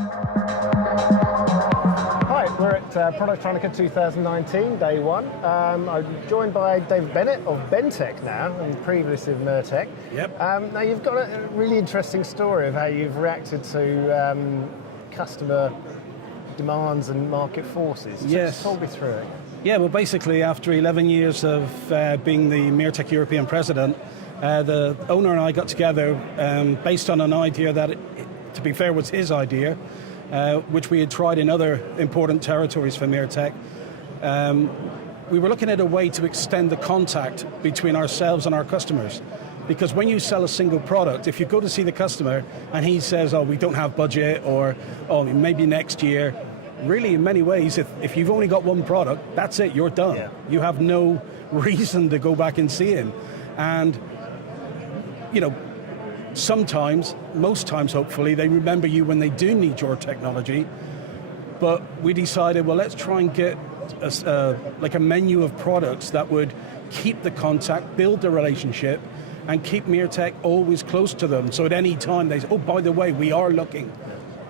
Hi, we're at Productronica 2019, day one. I'm joined by David Bennett of Bentec now, and previously of Mertec. Yep. Now you've got a really interesting story of how you've reacted to customer demands and market forces. Yes. So talk me through it. Yeah, well, basically, after 11 years of being the Mertec European president, the owner and I got together based on an idea that, to be fair, was his idea, which we had tried in other important territories for Mertec. We were looking at a way to extend the contact between ourselves and our customers. Because when you sell a single product, if you go to see the customer and he says, oh, we don't have budget, or oh, maybe next year, really in many ways, if you've only got one product, that's it, you're done. Yeah. You have no reason to go back and see him. And, you know, sometimes, most times hopefully, they remember you when they do need your technology. But we decided, well, let's try and get like a menu of products that would keep the contact, build the relationship, and keep Mertec always close to them. So at any time they say, oh, by the way, we are looking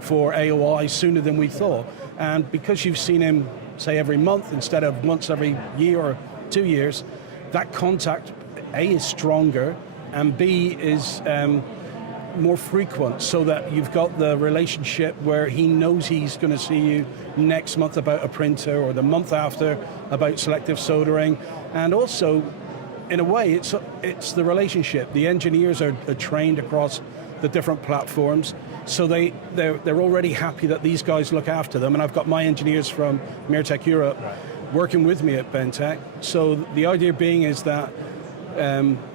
for AOI sooner than we thought. And because you've seen him, say, every month instead of once every year or 2 years, that contact, A, is stronger, and B, is more frequent, so that you've got the relationship where he knows he's going to see you next month about a printer, or the month after about selective soldering. And also, in a way, it's the relationship. The engineers are trained across the different platforms, so they're already happy that these guys look after them. And I've got my engineers from Mertec Europe working with me at Bentec. So the idea being is that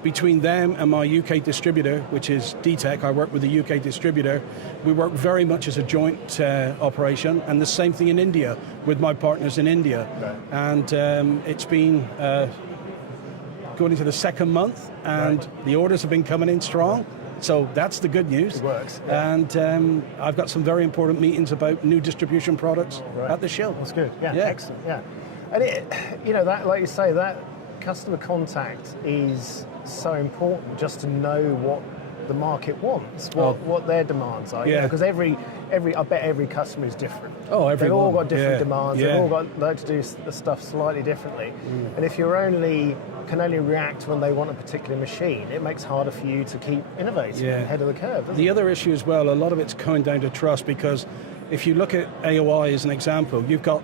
between them and my UK distributor, which is Bentec, I work with the UK distributor, we work very much as a joint operation, and the same thing in India with my partners in India. Right. And it's been going into the second month, and the orders have been coming in strong. So that's the good news. It works. Yeah. And I've got some very important meetings about new distribution products at the show. That's good. Yeah, excellent. Yeah, and you know, that, like you say, that customer contact is so important, just to know what the market wants, what their demands are. Yeah. Because I bet every customer is different. Oh, everyone. They've all got different demands. Yeah. They've all got like to do the stuff slightly differently. And if can only react when they want a particular machine, it makes it harder for you to keep innovating ahead of the curve. The other issue as well, a lot of it's coming down to trust, because if you look at AOI as an example, you've got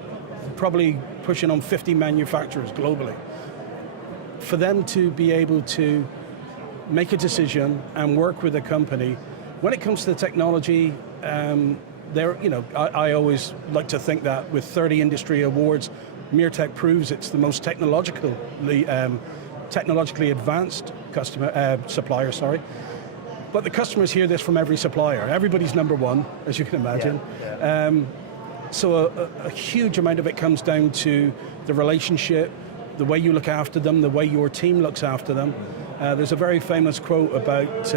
probably pushing on 50 manufacturers globally. For them to be able to make a decision and work with a company, when it comes to the technology, I always like to think that with 30 industry awards, Mertec proves it's the most technologically advanced supplier. But the customers hear this from every supplier. Everybody's number one, as you can imagine. Yeah. So a huge amount of it comes down to the relationship, the way you look after them, the way your team looks after them. There's a very famous quote about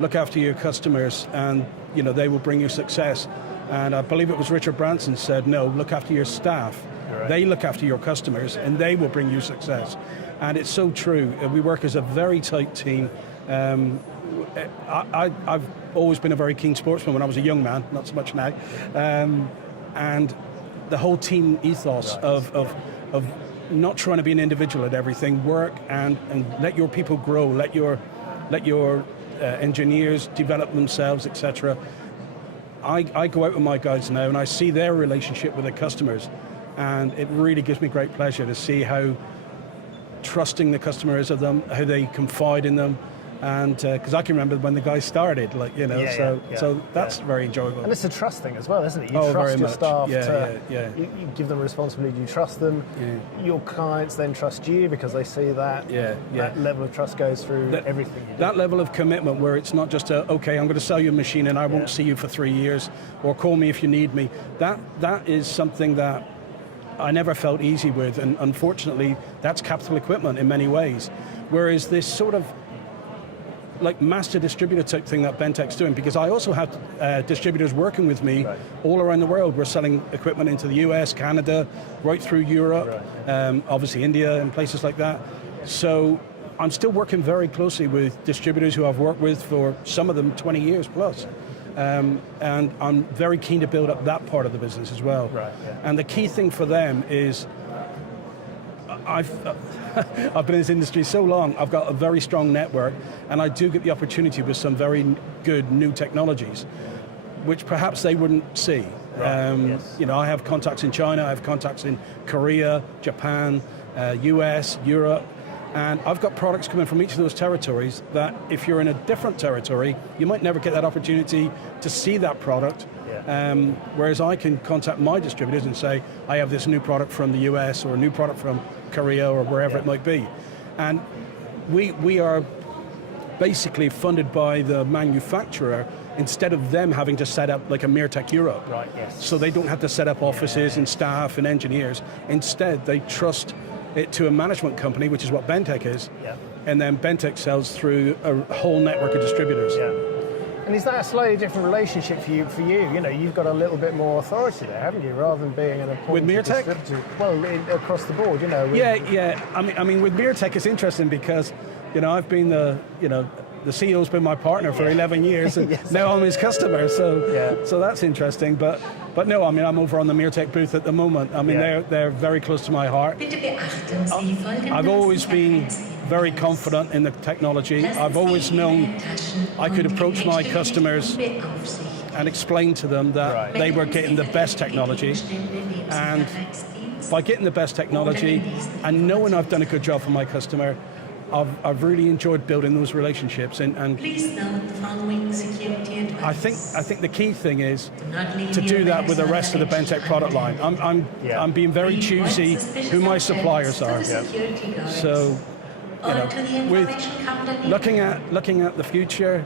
look after your customers and they will bring you success. And I believe it was Richard Branson said, no, look after your staff. Right. They look after your customers and they will bring you success. And it's so true. We work as a very tight team. I've always been a very keen sportsman when I was a young man, not so much now. And the whole team ethos of not trying to be an individual at everything, work and let your people grow, let your engineers develop themselves, etc. I go out with my guys now and I see their relationship with the customers, and it really gives me great pleasure to see how trusting the customer is of them, how they confide in them, and because I can remember when the guys started, so that's very enjoyable. And it's a trust thing as well, isn't it? You trust your staff. You give them responsibility, you trust them. Yeah. Your clients then trust you because they see that. That level of trust goes through everything you do. That level of commitment where it's not just okay, I'm going to sell you a machine and I won't see you for 3 years, or call me if you need me. That is something that I never felt easy with, and unfortunately that's capital equipment in many ways. Whereas this sort of like master distributor type thing that Bentec's doing, because I also have distributors working with me all around the world. We're selling equipment into the US, Canada, right through Europe, obviously India and places like that. So I'm still working very closely with distributors who I've worked with for some of them 20 years plus. and I'm very keen to build up that part of the business as well. Right, yeah. And the key thing for them is, I've been in this industry so long, I've got a very strong network, and I do get the opportunity with some very good new technologies, which perhaps they wouldn't see. Right, yes. You know, I have contacts in China, I have contacts in Korea, Japan, US, Europe, and I've got products coming from each of those territories that if you're in a different territory, you might never get that opportunity to see that product. Yeah. Whereas I can contact my distributors and say, I have this new product from the US or a new product from Korea or wherever it might be. And we are basically funded by the manufacturer instead of them having to set up like a Bentec Europe. Right, yes. So they don't have to set up offices and staff and engineers. Instead, they trust it to a management company, which is what Bentec is, and then Bentec sells through a whole network of distributors. Yeah. And is that a slightly different relationship for you? You know, you've got a little bit more authority there, haven't you? Rather than being an appointed Bentec? distributor. Well, across the board, you know. Yeah. I mean, with Bentec, it's interesting because, you know, I've been the CEO's been my partner for 11 years, and Yes. now I'm his customer. So that's interesting. But no, I mean, I'm over on the Bentec booth at the moment. I mean, they're very close to my heart. I've always been very confident in the technology. I've always known I could approach my customers and explain to them that they were getting the best technology. And by getting the best technology and knowing I've done a good job for my customer, I've really enjoyed building those relationships, and Please note the following security advice. I think the key thing is to do that with the rest of the Bentec product line. I'm being very choosy who my suppliers are. So, you know, with looking at the future,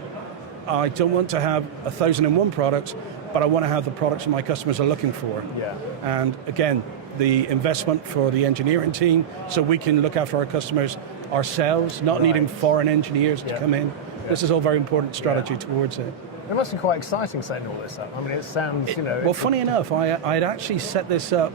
I don't want to have 1,001 products, but I want to have the products that my customers are looking for. Yeah. And again, the investment for the engineering team, so we can look after our customers ourselves, not needing foreign engineers to come in. This is all very important strategy towards it. It must be quite exciting setting all this up. I mean, it sounds, you know... Well, funny enough, I'd actually set this up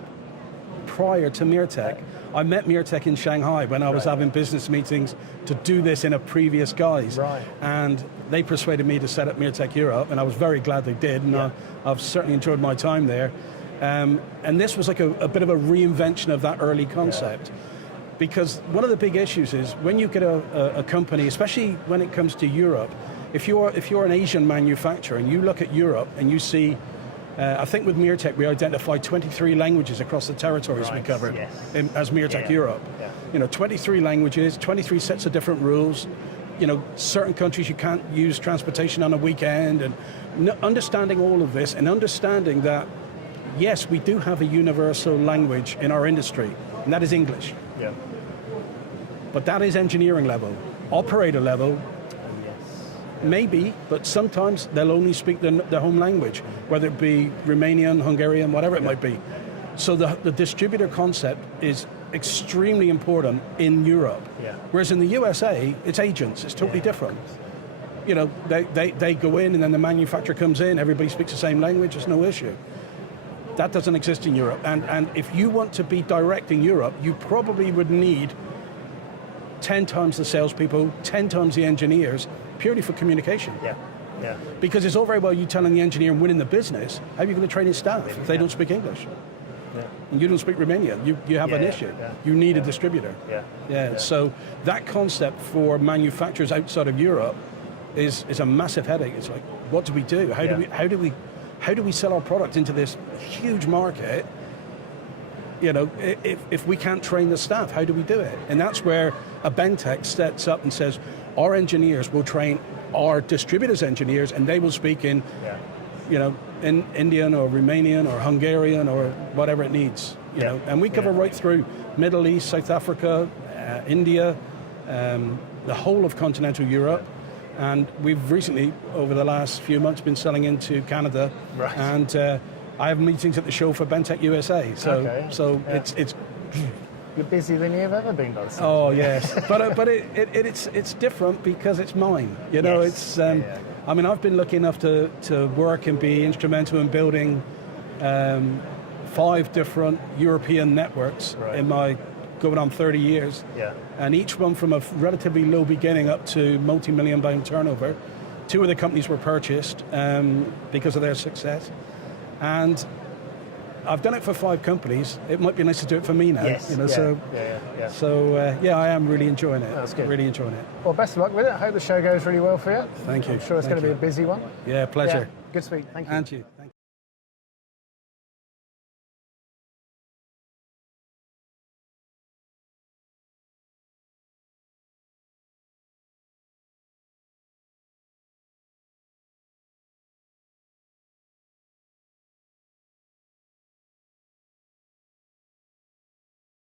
prior to Bentec. I met Bentec in Shanghai when I was having business meetings to do this in a previous guise. Right. And they persuaded me to set up Bentec Europe, and I was very glad they did, and I've certainly enjoyed my time there. And this was like a bit of a reinvention of that early concept. Because one of the big issues is when you get a company, especially when it comes to Europe, if you're an Asian manufacturer and you look at Europe and you see, I think with Bentec we identified 23 languages across the territories we covered as Bentec Europe. Yeah. You know, 23 languages, 23 sets of different rules. You know, certain countries you can't use transportation on a weekend, and understanding all of this and understanding that, yes, we do have a universal language in our industry, and that is English. Yeah. But that is engineering level. Operator level, maybe, but sometimes they'll only speak their home language, whether it be Romanian, Hungarian, whatever it might be. So the distributor concept is extremely important in Europe. Yeah. Whereas in the USA, it's agents, it's totally different. You know, they go in and then the manufacturer comes in, everybody speaks the same language, there's no issue. That doesn't exist in Europe. And if you want to be direct in Europe, you probably would need 10 times the salespeople, 10 times the engineers, purely for communication. Yeah. Yeah. Because it's all very well you telling the engineer and winning the business, how are you going to train his staff if they don't speak English? Yeah. And you don't speak Romanian, you have an issue. Yeah. You need a distributor. Yeah. So that concept for manufacturers outside of Europe is a massive headache. It's like, what do we do? How do we sell our product into this huge market? You know, if we can't train the staff, how do we do it? And that's where a Bentec sets up and says, our engineers will train our distributors' engineers, and they will speak in, you know, in Indian or Romanian or Hungarian or whatever it needs. You know, and we cover right through Middle East, South Africa, India, the whole of continental Europe. And we've recently, over the last few months, been selling into Canada. Right. And I have meetings at the show for Bentec USA. So it's you're busier than you've ever been, by the sounds. Oh yes, but it's different because it's mine. You know, it's. I mean, I've been lucky enough to work and be instrumental in building 5 different European networks in my going on 30 years. Yeah. And each one from a relatively low beginning up to multi-million pound turnover 2 of the companies were purchased because of their success, and I've done it for 5 companies. It might be nice to do it for me now. Yes. You know, Yeah. So I am really enjoying it. That's good. Really enjoying it. Well, best of luck with it. I hope the show goes really well for you. Thank you. I'm sure it's going to be a busy one. Yeah, pleasure. Yeah, good to speak. Thank you. And you.